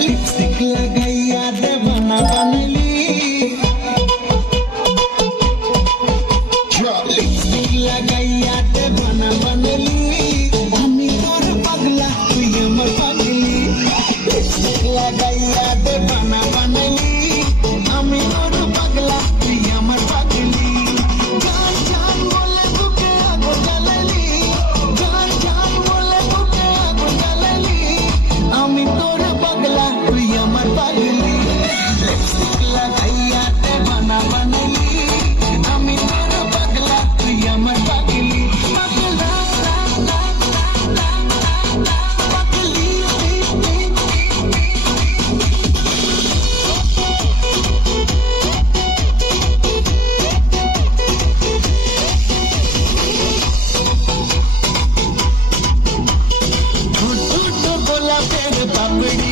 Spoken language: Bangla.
लिपस्टिक लगाइया देवाना बनली लिपस्टिक लगाइया देवाना बनली আমি তোর পাগলা তুই আমার পাগলি লিপস্টিক লাগাইয়া দেবানা बनली আমি তোর পাগলা তুই আমার পাগলি জান জান বলে বুকে আগুন জ্বালালি জান জান বলে বুকে আগুন জ্বালালি আমি তোর পাগলা তুই আমার পাগলি লিপস্টিক লাগাইয়া দেবানা बनली আমি তোর পাগলা তুই আমার পাগলি পাগলা গোলাপের পাপড়ি